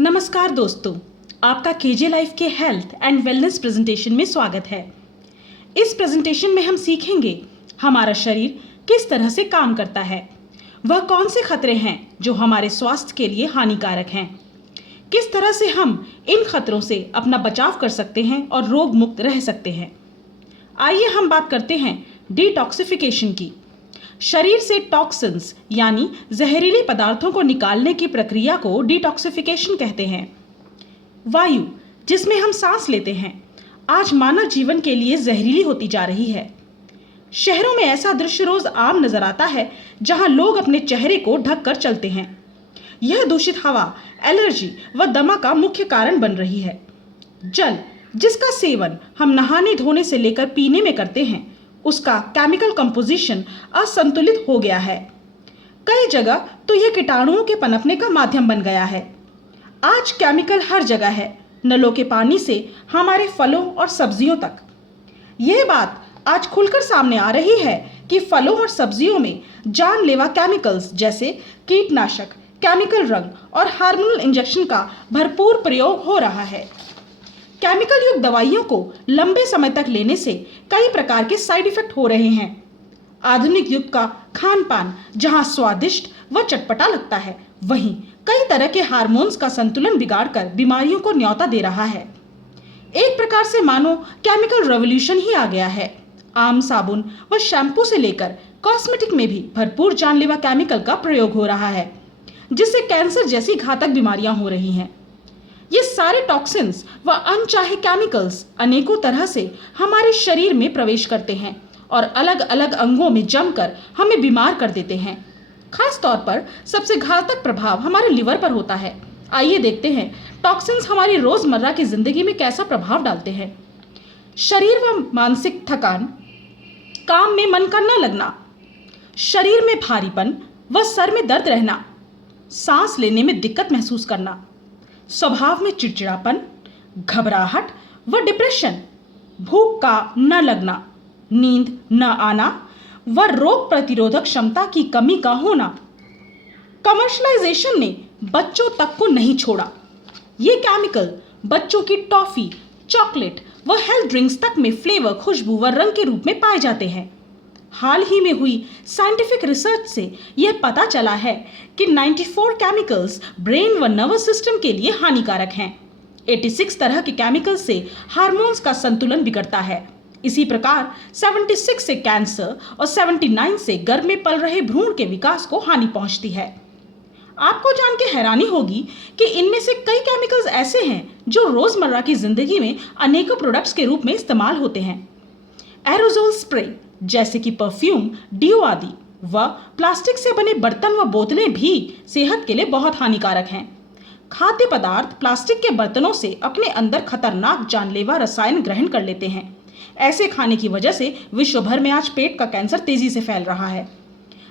नमस्कार दोस्तों, आपका केजे लाइफ के हेल्थ एंड वेलनेस प्रेजेंटेशन में स्वागत है। इस प्रेजेंटेशन में हम सीखेंगे हमारा शरीर किस तरह से काम करता है, वह कौन से खतरे हैं जो हमारे स्वास्थ्य के लिए हानिकारक हैं, किस तरह से हम इन खतरों से अपना बचाव कर सकते हैं और रोग मुक्त रह सकते हैं। आइए हम बात करते हैं डिटॉक्सिफिकेशन की। शरीर से टॉक्सिन्स यानी जहरीले पदार्थों को निकालने की प्रक्रिया को डिटॉक्सिफिकेशन कहते हैं। वायु जिसमें हम सांस लेते हैं आज मानव जीवन के लिए जहरीली होती जा रही है। शहरों में ऐसा दृश्य रोज आम नजर आता है जहां लोग अपने चेहरे को ढककर चलते हैं। यह दूषित हवा एलर्जी व दमा का मुख्य कारण बन रही है। जल जिसका सेवन हम नहाने धोने से लेकर पीने में करते हैं उसका केमिकल कंपोजिशन असंतुलित हो गया है। कई जगह तो यह कीटाणुओं के पनपने का माध्यम बन गया है। आज केमिकल हर जगह है, नलों के पानी से हमारे फलों और सब्जियों तक। यह बात आज खुलकर सामने आ रही है कि फलों और सब्जियों में जानलेवा केमिकल्स जैसे कीटनाशक, केमिकल रंग और हार्मोनल इंजेक्शन का भरपूर प्रयोग हो रहा है। केमिकल युक्त दवाइयों को लंबे समय तक लेने से कई प्रकार के साइड इफेक्ट हो रहे हैं। आधुनिक युग का खान पान जहां स्वादिष्ट व चटपटा लगता है, वहीं कई तरह के हार्मोन्स का संतुलन बिगाड़कर बीमारियों को न्योता दे रहा है। एक प्रकार से मानो केमिकल रेवोल्यूशन ही आ गया है। आम साबुन व शैम्पू से लेकर कॉस्मेटिक में भी भरपूर जानलेवा केमिकल का प्रयोग हो रहा है, जिससे कैंसर जैसी घातक बीमारियां हो रही हैं। ये सारे टॉक्सिन्स व अनचाहे केमिकल्स अनेकों तरह से हमारे शरीर में प्रवेश करते हैं और अलग अलग अंगों में जमकर हमें बीमार कर देते हैं। खास तौर पर सबसे घातक प्रभाव हमारे लिवर पर होता है। आइए देखते हैं टॉक्सिन्स हमारी रोजमर्रा की जिंदगी में कैसा प्रभाव डालते हैं। शरीर व मानसिक थकान, काम में मन का न लगना, शरीर में भारीपन व सर में दर्द रहना, सांस लेने में दिक्कत महसूस करना, स्वभाव में चिड़चिड़ापन, घबराहट व डिप्रेशन, भूख का न लगना, नींद न आना व रोग प्रतिरोधक क्षमता की कमी का होना। कमर्शलाइजेशन ने बच्चों तक को नहीं छोड़ा। ये केमिकल बच्चों की टॉफी, चॉकलेट व हेल्थ ड्रिंक्स तक में फ्लेवर, खुशबू व रंग के रूप में पाए जाते हैं। हाल ही में हुई साइंटिफिक रिसर्च से यह पता चला है कि 94 केमिकल्स ब्रेन व नर्वस सिस्टम के लिए हानिकारक हैं। 86 तरह के केमिकल्स से हार्मोन्स का संतुलन बिगड़ता है। इसी प्रकार 76 से कैंसर और 79 से गर्भ में पल रहे भ्रूण के विकास को हानि पहुंचती है। आपको जान के हैरानी होगी कि इनमें से कई केमिकल्स ऐसे हैं जो रोजमर्रा की जिंदगी में अनेकों प्रोडक्ट्स के रूप में इस्तेमाल होते हैं। एरोजोल स्प्रे जैसे कि परफ्यूम, डिओ आदि व प्लास्टिक से बने बर्तन व बोतलें भी सेहत के लिए बहुत हानिकारक हैं। खाद्य पदार्थ प्लास्टिक के बर्तनों से अपने अंदर खतरनाक जानलेवा रसायन ग्रहण कर लेते हैं। ऐसे खाने की वजह से विश्व भर में आज पेट का कैंसर तेजी से फैल रहा है।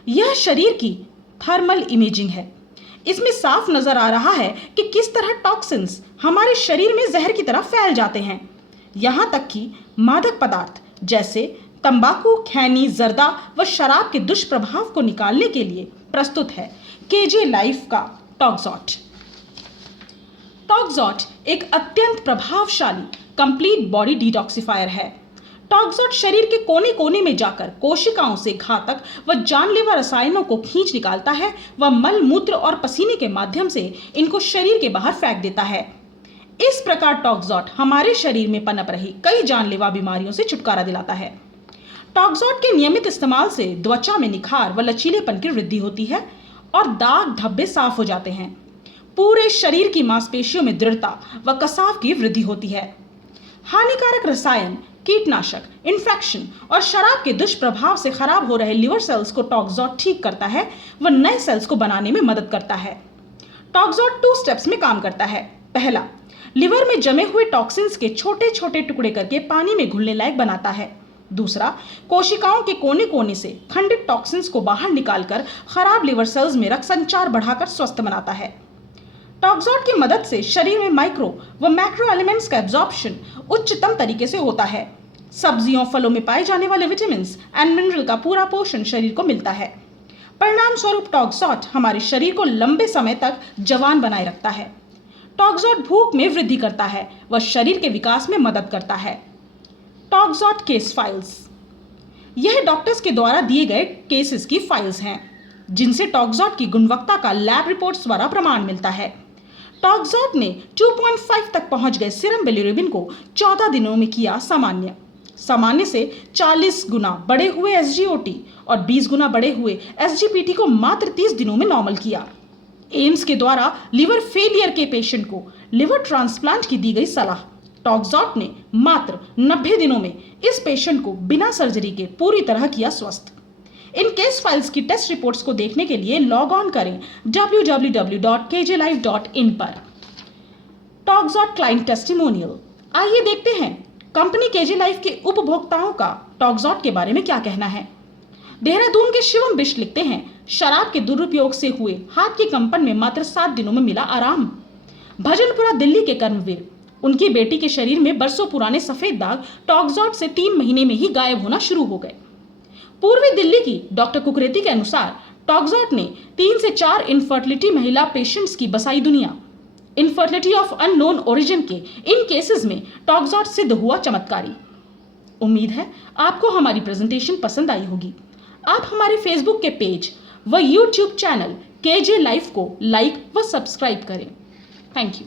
यह शरीर की थर्मल इमेजिंग है। इसमें साफ नजर आ रहा है कि किस तरह टॉक्सिन्स हमारे शरीर में जहर की तरह फैल जाते हैं। यहाँ तक कि मादक पदार्थ जैसे तंबाकू, खैनी, जर्दा व शराब के दुष्प्रभाव को निकालने के लिए प्रस्तुत है केजे लाइफ का टॉक्सॉट। टॉक्सॉट एक अत्यंत प्रभावशाली कंप्लीट बॉडी डिटॉक्सिफायर है। टॉक्सॉट शरीर के कोने कोने में जाकर कोशिकाओं से घातक व जानलेवा रसायनों को खींच निकालता है व मल, मूत्र और पसीने के माध्यम से इनको शरीर के बाहर फेंक देता है। इस प्रकार टॉक्सॉट हमारे शरीर में पनप रही कई जानलेवा बीमारियों से छुटकारा दिलाता है। टॉक्सॉट के नियमित इस्तेमाल से त्वचा में निखार व लचीलेपन की वृद्धि होती है और दाग धब्बे साफ हो जाते हैं। पूरे शरीर की मांसपेशियों में दृढ़ता व कसाव की वृद्धि होती है। हानिकारक रसायन, कीटनाशक, इन्फेक्शन और शराब के दुष्प्रभाव से खराब हो रहे लिवर सेल्स को टॉक्सॉट ठीक करता है व नए सेल्स को बनाने में मदद करता है। टॉक्सॉट 2 स्टेप्स में काम करता है। पहला, लिवर में जमे हुए टॉक्सिन्स के छोटे छोटे टुकड़े करके पानी में घुलने लायक बनाता है। दूसरा, कोशिकाओं के कोने कोने से खंडित टॉक्सिन्स को बाहर निकालकर खराब लिवर सेल्स में रक्त संचार बढ़ाकर स्वस्थ बनाता है। टॉक्सॉट की मदद से शरीर में माइक्रो व मैक्रो एलिमेंट्स का एब्जॉर्प्शन उच्चतम तरीके से होता है। सब्जियों, फलों में पाए जाने वाले विटामिन एंड मिनरल का पूरा पोषण शरीर को मिलता है। परिणाम स्वरूप टॉक्सॉट हमारे शरीर को लंबे समय तक जवान बनाए रखता है। टॉक्सॉट भूख में वृद्धि करता है व शरीर के विकास में मदद करता है। टॉक्सॉट केस फाइल्स, यह डॉक्टर्स के द्वारा दिए गए केसेस की फाइल्स हैं जिनसे टॉक्सॉट की गुणवत्ता का लैब रिपोर्ट्स द्वारा प्रमाण मिलता है। टॉक्सॉट ने 2.5 तक पहुंच गए सीरम बिलिरुबिन को 14 दिनों में किया सामान्य से 40 गुना बढ़े हुए SGOT और 20 गुना बढ़े हुए SGPT को मात्र 30 दिनों में नॉर्मल किया। एम्स के द्वारा लिवर फेलियर के पेशेंट को लिवर ट्रांसप्लांट की दी गई सलाह। टॉक्सॉट ने मात्र 90 दिनों में इस पेशेंट को बिना सर्जरी के पूरी तरह किया स्वस्थ। इन केस फाइल्स की टेस्ट रिपोर्ट्स को देखने के लिए लॉग ऑन करें www.kjlife.in पर। टॉक्सॉट क्लाइंट टेस्टिमोनियल, आइए देखते हैं कंपनी केजे लाइफ के उपभोक्ताओं का टॉक्सॉट के बारे में क्या कहना है। देहरादून के शिवम बिष्ट लिखते हैं, शराब के दुरुपयोग से हुए हाथ की कंपन में मात्र 7 दिनों में मिला आराम। भजनपुरा दिल्ली के कर्मवीर, उनकी बेटी के शरीर में बरसों पुराने सफेद दाग टॉक्सॉट से 3 महीने में ही गायब होना शुरू हो गए। पूर्वी दिल्ली की डॉक्टर कुकरेती के अनुसार टॉक्सॉट ने 3 से 4 इनफर्टिलिटी महिला पेशेंट्स की बसाई दुनिया। इनफर्टिलिटी ऑफ अननोन ओरिजिन के इन केसेस में टॉक्सॉट सिद्ध हुआ चमत्कारी। उम्मीद है आपको हमारी प्रेजेंटेशन पसंद आई होगी। आप हमारे फेसबुक के पेज व यूट्यूब चैनल केजे लाइफ को लाइक व सब्सक्राइब करें। Thank you.